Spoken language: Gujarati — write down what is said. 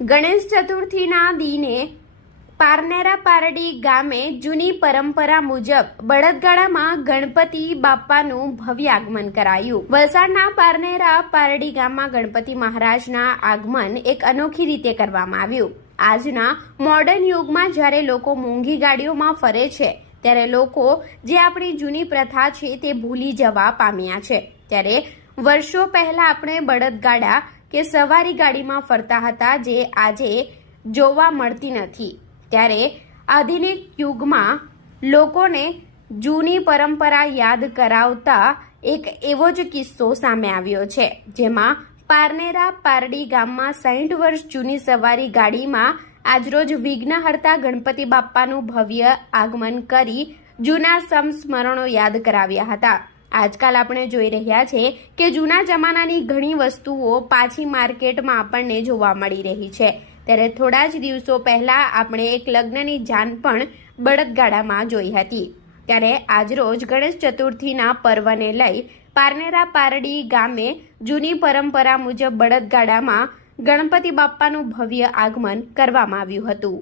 ગણેશ ચતુર્થીના દિને પારનેરા પારડી ગામે જૂની પરંપરા મુજબ બળદગાડામાં ગણપતિ બાપ્પાનું ભવ્ય આગમન કરાયું। વલસાડના પારનેરા પારડી ગામમાં ગણપતિ મહારાજના આગમન એક અનોખી રીતે કરવામાં આવ્યું। આજના મોડર્ન યુગમાં જ્યારે લોકો મોંઘી ગાડીઓમાં ફરે છે ત્યારે લોકો જે આપણી જૂની પ્રથા છે તે ભૂલી જવા પામ્યા છે। ત્યારે વર્ષો પહેલા આપણે બળદગાડા કે સવારી ગાડીમાં ફરતા હતા, જે આજે જોવા મળતી નથી। ત્યારે આધુનિક યુગમાં લોકોને જૂની પરંપરા યાદ કરાવતા એક એવો જ કિસ્સો સામે આવ્યો છે, જેમાં પારનેરા પારડી ગામમાં 60 વર્ષ જૂની સવારી ગાડીમાં આજરોજ વિઘ્નહર્તા ગણપતિ બાપ્પાનું ભવ્ય આગમન કરી જૂના સંસ્મરણો યાદ કરાવ્યા હતા। આજકાલ આપણે જોઈ રહ્યા છે કે જૂના જમાનાની ઘણી વસ્તુઓ પાછી માર્કેટમાં આપણને જોવા મળી રહી છે। ત્યારે થોડા જ દિવસો પહેલા આપણે એક લગ્નની જાન પણ બળદગાડામાં જોઈ હતી। ત્યારે આજરોજ ગણેશ ચતુર્થીના પર્વને લઈ પારનેરા પારડી ગામે જૂની પરંપરા મુજબ બળદગાડામાં ગણપતિ બાપ્પાનું ભવ્ય આગમન કરવામાં આવ્યું હતું।